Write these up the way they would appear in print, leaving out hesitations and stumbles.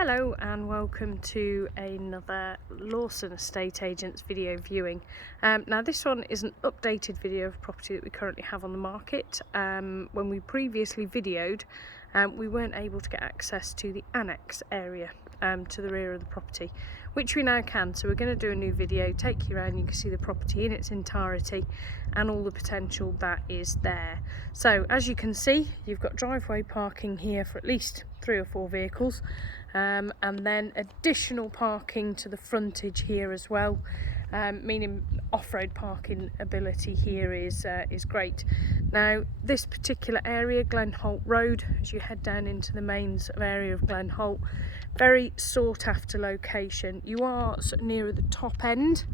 Hello and welcome to another Lawson Estate Agents video viewing. Now this one is an updated video of property that we currently have on the market. When we previously videoed, we weren't able to get access to the annex area to the rear of the property, which we now can. So we're going to do a new video, take you around, you can see the property in its entirety and all the potential that is there. So as you can see, you've got driveway parking here for at least 3 or 4 vehicles. And then additional parking to the frontage here as well, meaning off-road parking ability here is great. Now this particular area, Glenholt Road, as you head down into the main sort of area of Glenholt, very sought after location. You are sort of nearer the top end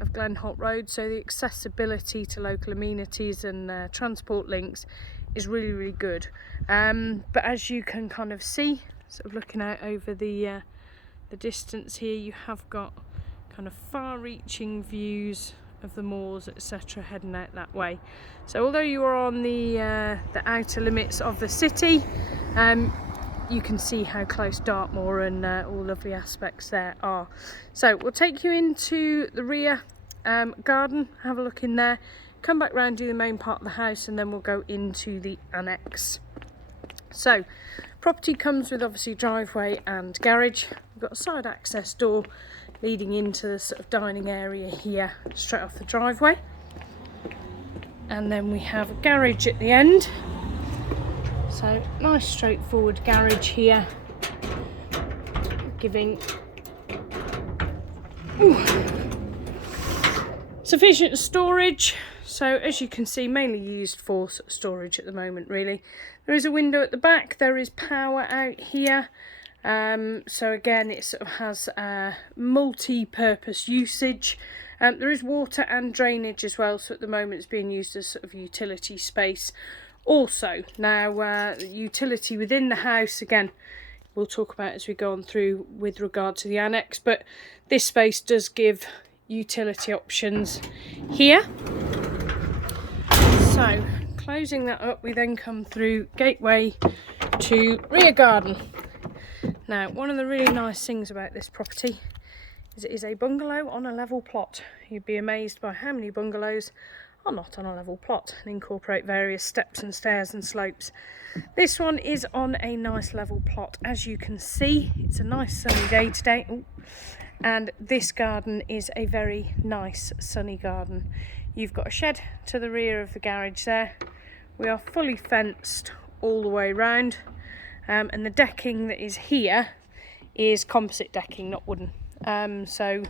of Glenholt Road, so the accessibility to local amenities and transport links is really good. But as you can kind of see, sort of looking out over the distance here, you have got kind of far-reaching views of the moors, etc., heading out that way. So although you are on the outer limits of the city, you can see how close Dartmoor and all lovely aspects there are. So we'll take you into the rear garden, have a look in there, come back round, do the main part of the house, and then we'll go into the annex. So property comes with obviously driveway and garage. We've got a side access door leading into the sort of dining area here straight off the driveway, and then we have a garage at the end. So nice straightforward garage here, giving sufficient storage. So as you can see, mainly used for storage at the moment really. There is a window at the back, there is power out here. So again, it sort of has multi-purpose usage. There is water and drainage as well, so at the moment it's being used as sort of utility space. Also, now utility within the house, again, we'll talk about as we go on through with regard to the annex, but this space does give utility options here. So closing that up, we then come through gateway to rear garden. Now one of the really nice things about this property is it is a bungalow on a level plot. You'd be amazed by how many bungalows are not on a level plot and incorporate various steps and stairs and slopes. This one is on a nice level plot. As you can see, it's a nice sunny day today. And this garden is a very nice sunny garden. You've got a shed to the rear of the garage there. We are fully fenced all the way round, and the decking that is here is composite decking, not wooden. So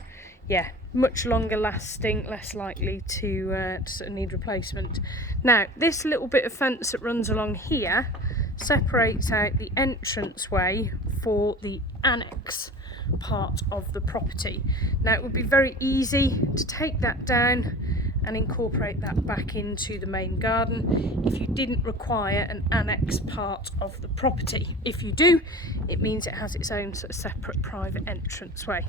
yeah, much longer lasting, less likely to sort of need replacement. Now this little bit of fence that runs along here separates out the entranceway for the annex part of the property. Now it would be very easy to take that down and incorporate that back into the main garden if you didn't require an annex part of the property. If you do, it means it has its own sort of separate private entranceway.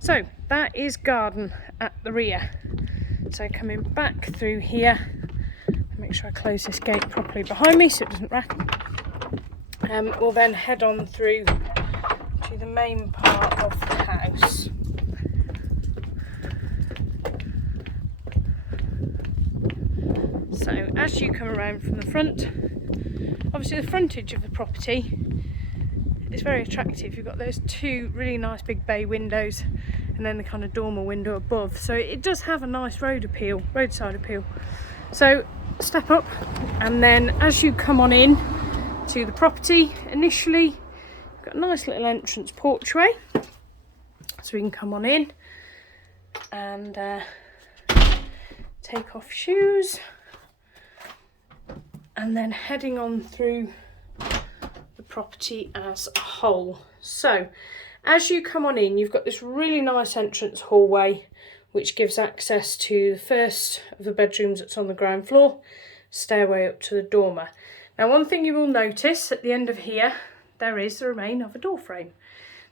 So that is garden at the rear. So coming back through here, make sure I close this gate properly behind me so it doesn't rattle. We'll then head on through to the main part of the house. So as you come around from the front, obviously the frontage of the property is very attractive. You've got those 2 really nice big bay windows and then the kind of dormer window above. So it does have a nice roadside appeal. So step up, and then as you come on in to the property, initially you've got a nice little entrance porchway. So we can come on in and take off shoes. And then heading on through the property as a whole. So as you come on in, you've got this really nice entrance hallway which gives access to the first of the bedrooms that's on the ground floor, stairway up to the dormer. Now one thing you will notice at the end of here, there is the remain of a door frame.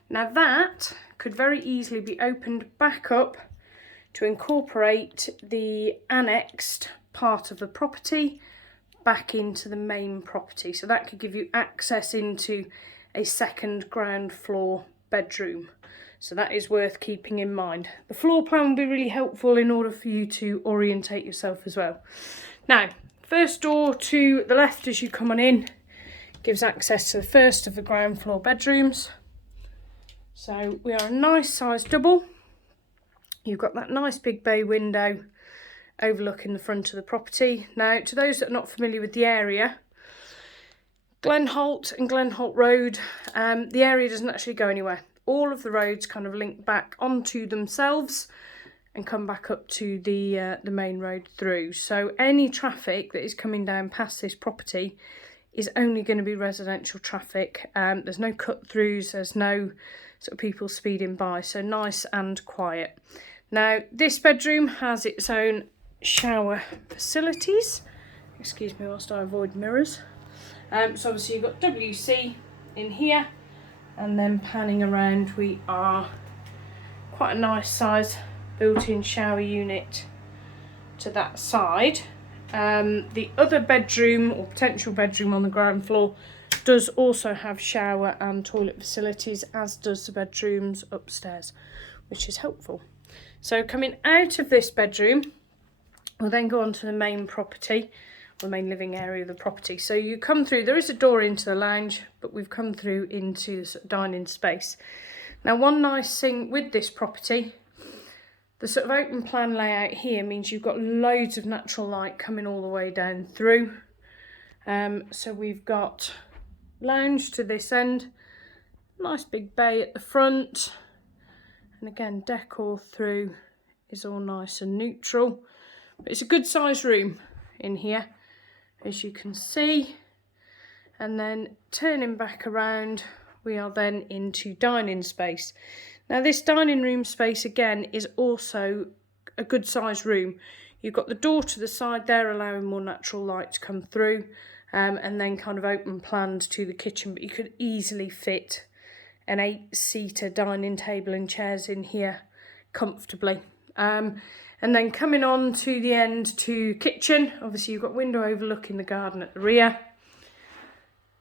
Now that could very easily be opened back up to incorporate the annexed part of the property back into the main property. So that could give you access into a second ground floor bedroom. So that is worth keeping in mind. The floor plan will be really helpful in order for you to orientate yourself as well. Now, first door to the left as you come on in gives access to the first of the ground floor bedrooms. So we are a nice sized double. You've got that nice big bay window overlooking the front of the property. Now, to those that are not familiar with the area, Glenholt and Glenholt Road, the area doesn't actually go anywhere. All of the roads kind of link back onto themselves and come back up to the main road through. So any traffic that is coming down past this property is only going to be residential traffic. There's no cut throughs, there's no sort of people speeding by, so nice and quiet. Now, this bedroom has its own shower facilities. Excuse me whilst I avoid mirrors. So obviously you've got WC in here, and then panning around, we are quite a nice size built-in shower unit to that side. The other bedroom or potential bedroom on the ground floor does also have shower and toilet facilities, as does the bedrooms upstairs, which is helpful. So coming out of this bedroom, we'll then go on to the main property, the main living area of the property. So you come through, there is a door into the lounge, but we've come through into the sort of dining space. Now, one nice thing with this property, the sort of open plan layout here means you've got loads of natural light coming all the way down through. So we've got lounge to this end, nice big bay at the front, and again decor through is all nice and neutral. But it's a good sized room in here, as you can see. And then turning back around, we are then into dining space. Now, this dining room space again is also a good sized room. You've got the door to the side there allowing more natural light to come through, and then kind of open planned to the kitchen, but you could easily fit an 8-seater dining table and chairs in here comfortably. And then coming on to the end to kitchen, obviously you've got window overlooking the garden at the rear.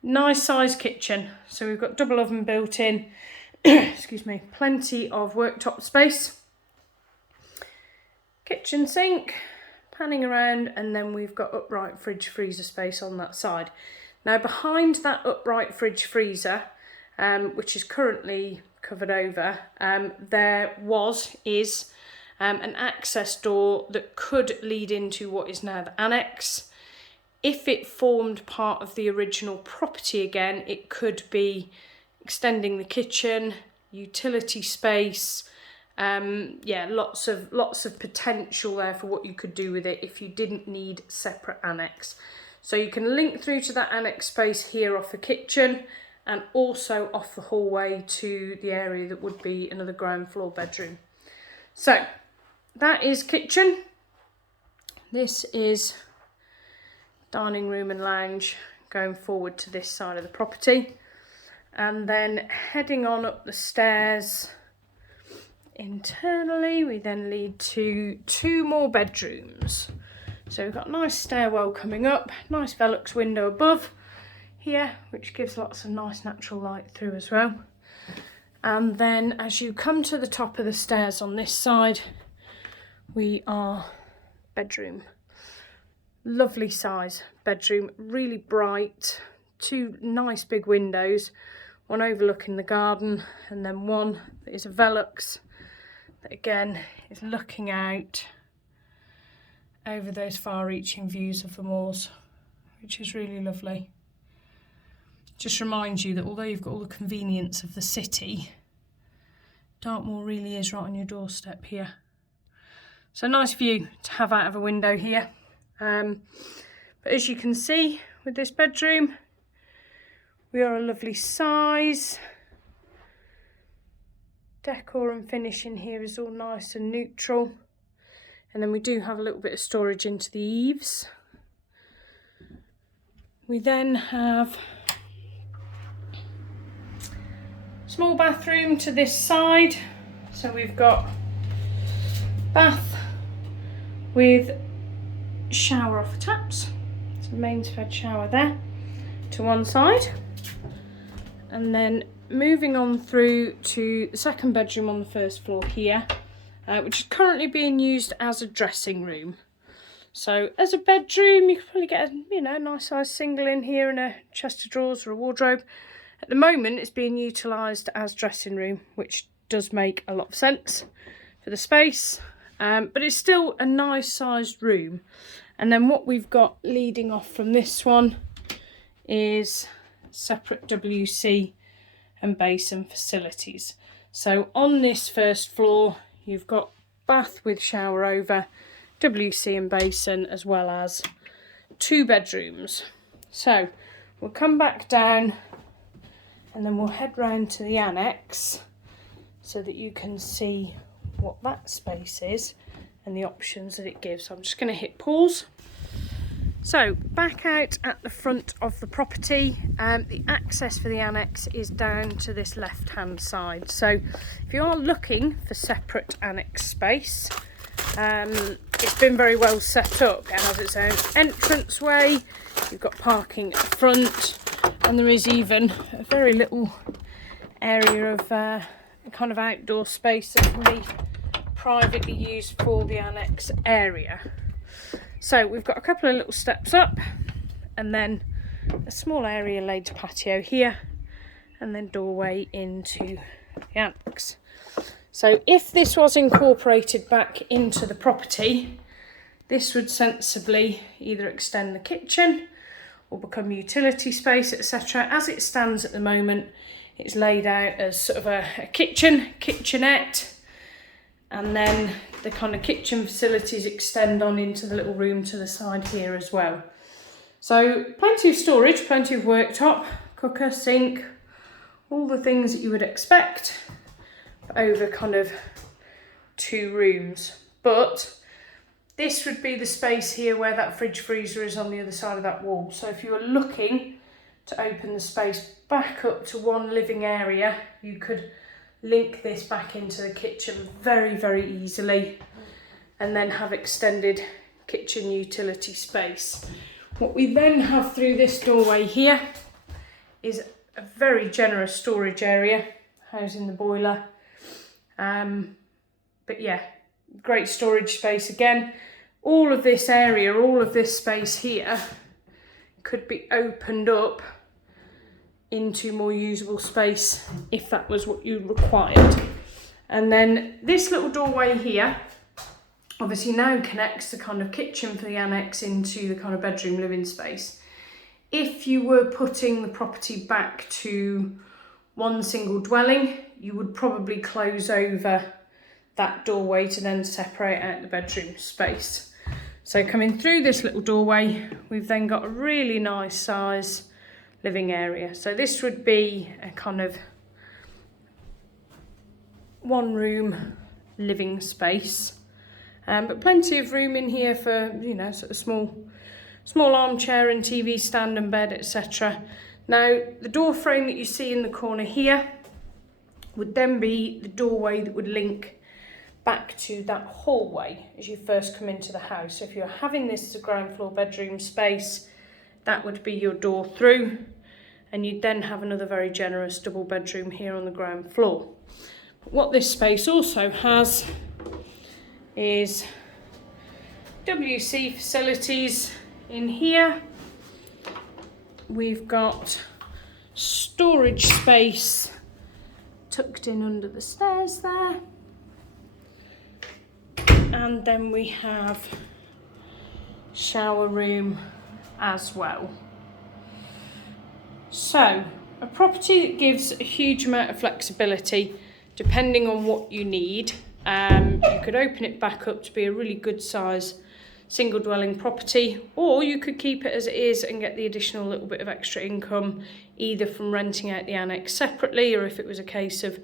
Nice sized kitchen, so we've got double oven built in, excuse me, plenty of worktop space. Kitchen sink, panning around, and then we've got upright fridge freezer space on that side. Now, behind that upright fridge freezer, which is currently covered over, there is an access door that could lead into what is now the annex. If it formed part of the original property again, it could be extending the kitchen, utility space. Yeah, lots of potential there for what you could do with it if you didn't need separate annex. So you can link through to that annex space here off the kitchen, and also off the hallway to the area that would be another ground floor bedroom. So that is kitchen. This is dining room and lounge going forward to this side of the property. And then heading on up the stairs internally, we then lead to 2 more bedrooms. So we've got a nice stairwell coming up, nice Velux window above here, which gives lots of nice natural light through as well. And then as you come to the top of the stairs on this side, we are bedroom. Lovely size bedroom, really bright, 2 nice big windows, one overlooking the garden, and then one that is a Velux that again is looking out over those far-reaching views of the moors, which is really lovely. Just reminds you that although you've got all the convenience of the city, Dartmoor really is right on your doorstep here. So nice view to have out of a window here. But as you can see with this bedroom, we are a lovely size. Decor and finish in here is all nice and neutral. And then we do have a little bit of storage into the eaves. We then have a small bathroom to this side. So we've got bath with shower off taps. So mains fed shower there to one side. And then moving on through to the second bedroom on the first floor here, which is currently being used as a dressing room. So as a bedroom, you could probably get a nice size single in here and a chest of drawers or a wardrobe. At the moment, it's being utilised as dressing room, which does make a lot of sense for the space, but it's still a nice sized room. And then what we've got leading off from this one is separate WC and basin facilities. So on this first floor, you've got bath with shower over, WC and basin, as well as 2 bedrooms. So we'll come back down and then we'll head round to the annex so that you can see what that space is and the options that it gives. So I'm just going to hit pause. So back out at the front of the property, the access for the annex is down to this left hand side. So if you are looking for separate annex space, it's been very well set up. It has its own entranceway, you've got parking at the front, and there is even a very little area of kind of outdoor space that can be privately used for the annex area. So we've got a couple of little steps up and then a small area laid to patio here, and then doorway into the annex. So if this was incorporated back into the property, this would sensibly either extend the kitchen or become utility space, etc. As it stands at the moment, it's laid out as sort of a kitchenette, and then the kind of kitchen facilities extend on into the little room to the side here as well. So plenty of storage, plenty of worktop, cooker, sink, all the things that you would expect over kind of 2 rooms. But this would be the space here where that fridge freezer is on the other side of that wall. So if you were looking to open the space back up to one living area, you could link this back into the kitchen very, very easily and then have extended kitchen utility space. What we then have through this doorway here is a very generous storage area housing the boiler. But yeah, great storage space again. All of this area, all of this space here could be opened up into more usable space if that was what you required. And then this little doorway here obviously now connects the kind of kitchen for the annex into the kind of bedroom living space. If you were putting the property back to one single dwelling, you would probably close over that doorway to then separate out the bedroom space. So coming through this little doorway, we've then got a really nice size living area. So this would be a kind of 1 room living space, but plenty of room in here for, sort of small armchair and TV stand and bed, etc. Now the door frame that you see in the corner here would then be the doorway that would link back to that hallway as you first come into the house. So if you're having this as a ground floor bedroom space, that would be your door through, and you'd then have another very generous double bedroom here on the ground floor. But what this space also has is WC facilities in here. We've got storage space tucked in under the stairs there. And then we have shower room as well. So a property that gives a huge amount of flexibility depending on what you need. You could open it back up to be a really good size single dwelling property, or you could keep it as it is and get the additional little bit of extra income either from renting out the annex separately, or if it was a case of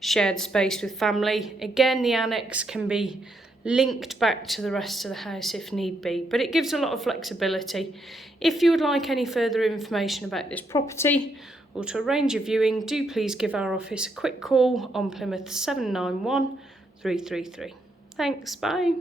shared space with family. Again, the annex can be linked back to the rest of the house if need be, but it gives a lot of flexibility. If you would like any further information about this property or to arrange a viewing, do please give our office a quick call on Plymouth 791 333. Thanks, bye.